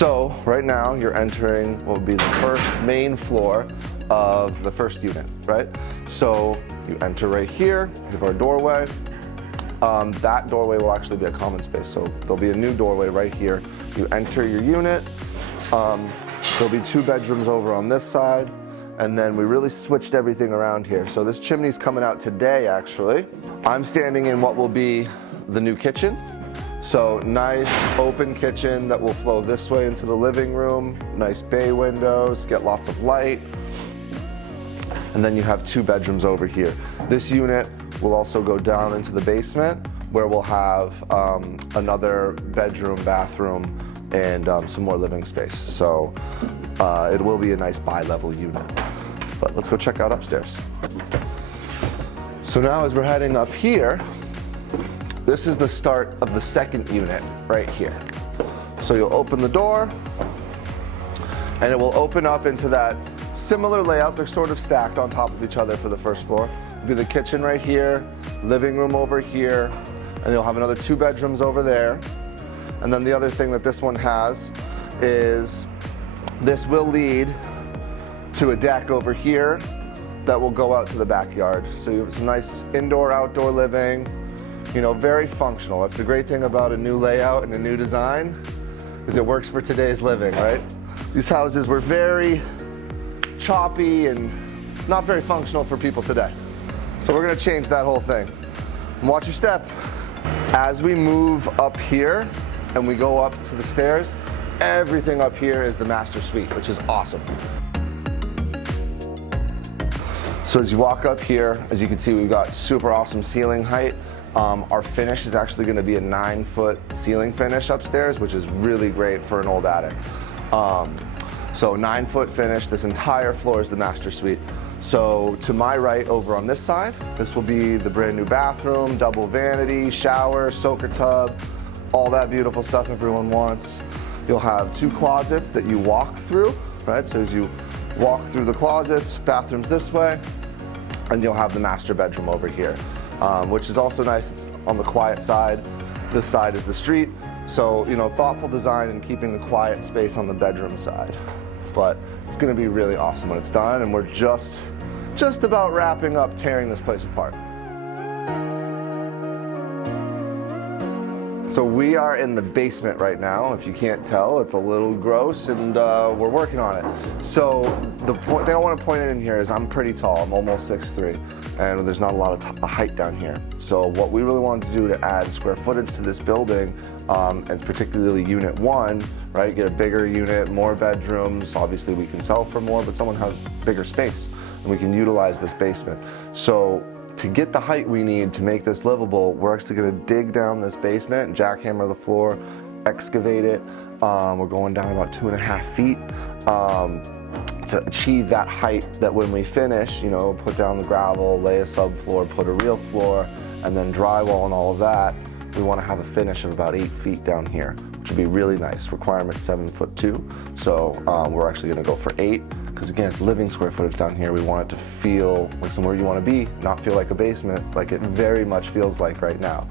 So right now you're entering what would be the first main floor of the first unit, right? So you enter right here, we have our doorway. That doorway will actually be a common space. So there'll be a new doorway right here. You enter your unit. There'll be 2 bedrooms over on this side. And then we really switched everything around here. So this chimney's coming out today, actually. I'm standing in what will be the new kitchen. So nice open kitchen that will flow this way into the living room. Nice bay windows, get lots of light. And then you have 2 bedrooms over here. This unit will also go down into the basement where we'll have another bedroom, bathroom, and some more living space. So it will be a nice bi-level unit. But let's go check out upstairs. So now as we're heading up here, this is the start of the second unit right here. So you'll open the door and it will open up into that similar layout. They're sort of stacked on top of each other for the first floor. It'll be the kitchen right here, living room over here, and you'll have another 2 bedrooms over there. And then the other thing that this one has is this will lead to a deck over here that will go out to the backyard. So you have some nice indoor, outdoor living, you know, very functional. That's the great thing about a new layout and a new design, is it works for today's living, right? These houses were very choppy and not very functional for people today. So we're gonna change that whole thing. And watch your step. As we move up here and we go up to the stairs, everything up here is the master suite, which is awesome. So as you walk up here, as you can see, we've got super awesome ceiling height. Our finish is actually gonna be a 9-foot ceiling finish upstairs, which is really great for an old attic. So 9-foot finish, this entire floor is the master suite. So to my right over on this side, this will be the brand new bathroom, double vanity, shower, soaker tub, all that beautiful stuff everyone wants. You'll have 2 closets that you walk through, right? So as you walk through the closets, bathrooms this way, and you'll have the master bedroom over here, which is also nice. It's on the quiet side. This side is the street. So, you know, thoughtful design and keeping the quiet space on the bedroom side. But it's gonna be really awesome when it's done, and we're just about wrapping up tearing this place apart. So we are in the basement right now. If you can't tell, it's a little gross, and we're working on it. So the thing I want to point in here is I'm pretty tall. I'm almost 6'3", and there's not a lot of height down here. So what we really wanted to do to add square footage to this building, and particularly unit 1, right? Get a bigger unit, more bedrooms. Obviously we can sell for more, but someone has bigger space, and we can utilize this basement. So to get the height we need to make this livable, we're actually gonna dig down this basement, jackhammer the floor, excavate it. We're going down about 2.5 feet to achieve that height that when we finish, you know, put down the gravel, lay a subfloor, put a real floor, and then drywall and all of that, we wanna have a finish of about 8 feet down here, which would be really nice. Requirement 7'2", so we're actually gonna go for 8. Because again, it's living square footage down here. We want it to feel like somewhere you want to be, not feel like a basement, like it very much feels like right now.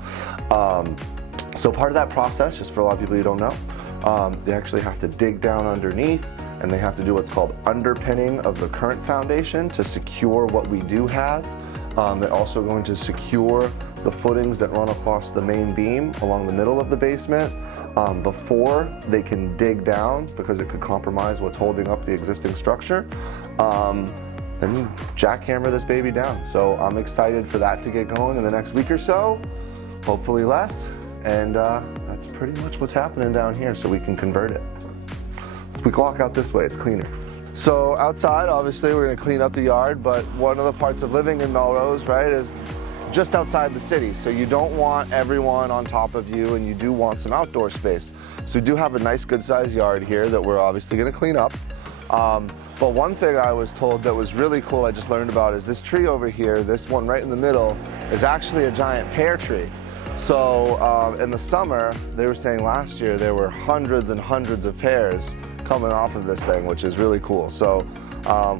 So part of that process, just for a lot of people who don't know, they actually have to dig down underneath, and they have to do what's called underpinning of the current foundation to secure what we do have. They're also going to secure the footings that run across the main beam along the middle of the basement before they can dig down, because it could compromise what's holding up the existing structure. Then you jackhammer this baby down. So I'm excited for that to get going in the next week or so, hopefully less. And that's pretty much what's happening down here, so we can convert it. We walk out this way, it's cleaner. So outside, obviously, we're gonna clean up the yard, but one of the parts of living in Melrose, right, is just outside the city. So you don't want everyone on top of you, and you do want some outdoor space. So we do have a nice good sized yard here that we're obviously gonna clean up. But one thing I was told that was really cool, I just learned about, is this tree over here, this one right in the middle, is actually a giant pear tree. So in the summer, they were saying last year there were hundreds and hundreds of pears coming off of this thing, which is really cool. So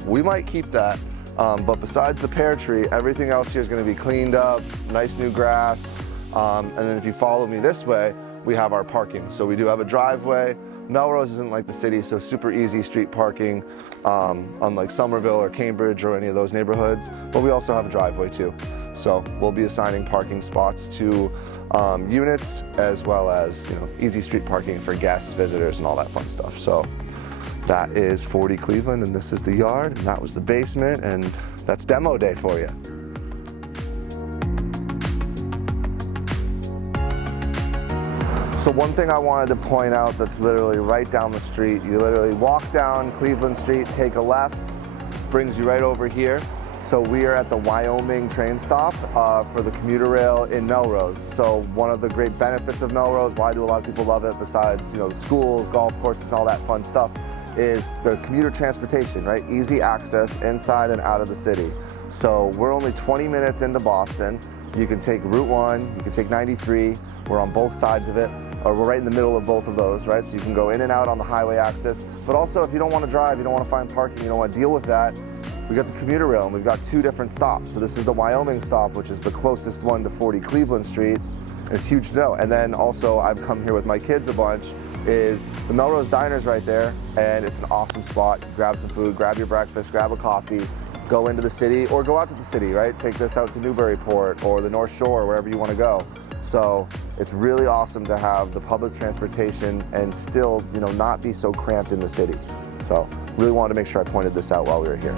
we might keep that. But besides the pear tree, everything else here is going to be cleaned up, nice new grass. And then if you follow me this way, we have our parking. So we do have a driveway, Melrose isn't like the city, so super easy street parking, unlike Somerville or Cambridge or any of those neighborhoods. But we also have a driveway too. So we'll be assigning parking spots to units, as well as easy street parking for guests, visitors, and all that fun stuff. So that is 40 Cleveland, and this is the yard, and that was the basement, and that's demo day for you. So one thing I wanted to point out that's literally right down the street, you literally walk down Cleveland Street, take a left, brings you right over here. So we are at the Wyoming train stop for the commuter rail in Melrose. So one of the great benefits of Melrose, why do a lot of people love it besides the schools, golf courses, and all that fun stuff, is the commuter transportation, right? Easy access inside and out of the city. So we're only 20 minutes into Boston. You can take Route 1, you can take 93, we're on both sides of it. Or we're right in the middle of both of those, right? So you can go in and out on the highway access. But also, if you don't want to drive, you don't want to find parking, you don't want to deal with that, we got the commuter rail, and we've got 2 different stops. So this is the Wyoming stop, which is the closest one to 40 Cleveland Street. And it's huge to know. And then also, I've come here with my kids a bunch, is the Melrose Diner's right there, and it's an awesome spot. Grab some food, grab your breakfast, grab a coffee, go into the city, or go out to the city, right? Take this out to Newburyport or the North Shore, wherever you want to go. So it's really awesome to have the public transportation and still, not be so cramped in the city. So really wanted to make sure I pointed this out while we were here.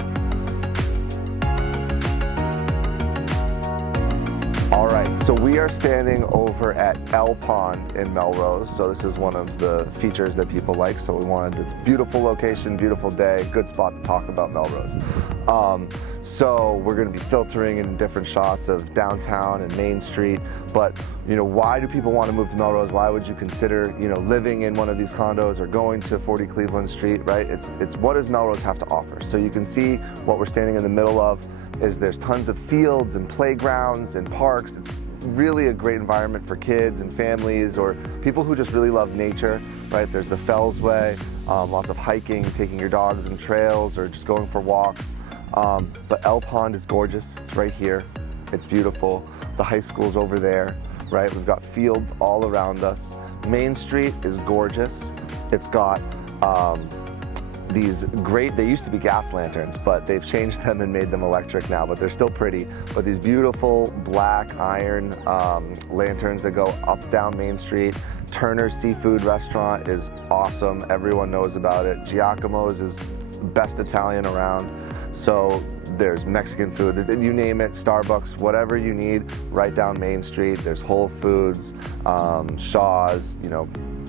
All right, so we are standing over at L Pond in Melrose. So this is one of the features that people like. So we wanted, it's beautiful location, beautiful day, good spot to talk about Melrose. So we're going to be filtering in different shots of downtown and Main Street. But why do people want to move to Melrose? Why would you consider living in one of these condos or going to 40 Cleveland Street? Right? It's what does Melrose have to offer? So you can see what we're standing in the middle of is there's tons of fields and playgrounds and parks. It's really a great environment for kids and families or people who just really love nature, right? There's the Fells Way, lots of hiking, taking your dogs and trails or just going for walks. But L Pond is gorgeous. It's right here. It's beautiful. The high school's over there, right? We've got fields all around us. Main Street is gorgeous. It's got these great, they used to be gas lanterns, but they've changed them and made them electric now, but they're still pretty. But these beautiful black iron lanterns that go up down Main Street. Turner's Seafood Restaurant is awesome. Everyone knows about it. Giacomo's is the best Italian around. So there's Mexican food, you name it, Starbucks, whatever you need, right down Main Street. There's Whole Foods, Shaw's,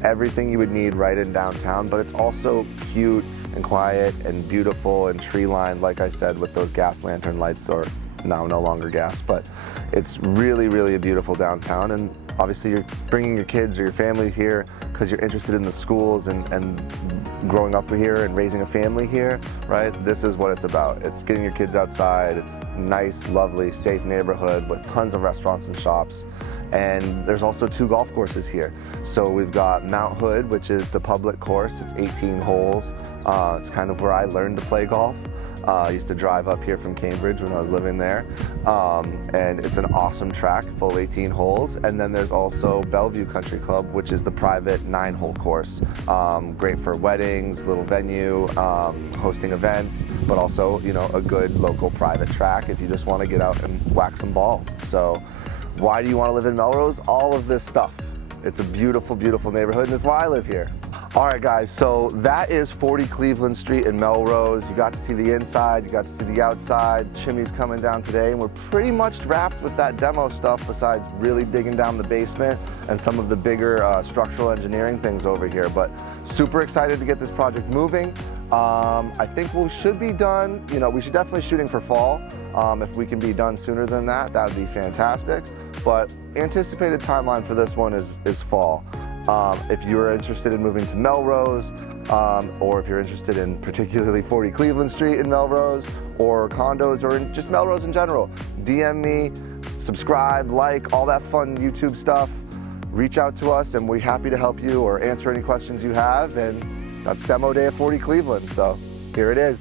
everything you would need right in downtown, but it's also cute and quiet and beautiful and tree-lined, like I said, with those gas lantern lights, or now no longer gas, but it's really, really a beautiful downtown. And obviously you're bringing your kids or your family here because you're interested in the schools and growing up here and raising a family here, right? This is what it's about. It's getting your kids outside. It's nice, lovely, safe neighborhood with tons of restaurants and shops. And there's also 2 golf courses here. So we've got Mount Hood, which is the public course. It's 18 holes. It's kind of where I learned to play golf. I used to drive up here from Cambridge when I was living there. And it's an awesome track, full 18 holes. And then there's also Bellevue Country Club, which is the private 9-hole course. Great for weddings, little venue, hosting events, but also, a good local private track if you just want to get out and whack some balls. So why do you want to live in Melrose? All of this stuff. It's a beautiful, beautiful neighborhood, and that's why I live here. All right, guys, so that is 40 Cleveland Street in Melrose. You got to see the inside, you got to see the outside. Chimney's coming down today, and we're pretty much wrapped with that demo stuff besides really digging down the basement and some of the bigger structural engineering things over here. But super excited to get this project moving. I think we should be done, we should definitely shooting for fall. If we can be done sooner than that, that would be fantastic. But anticipated timeline for this one is fall. If you're interested in moving to Melrose, or if you're interested in particularly 40 Cleveland Street in Melrose, or condos, or in just Melrose in general, DM me, subscribe, like, all that fun YouTube stuff. Reach out to us and we're happy to help you or answer any questions you have. And that's demo day at 40 Cleveland, so here it is.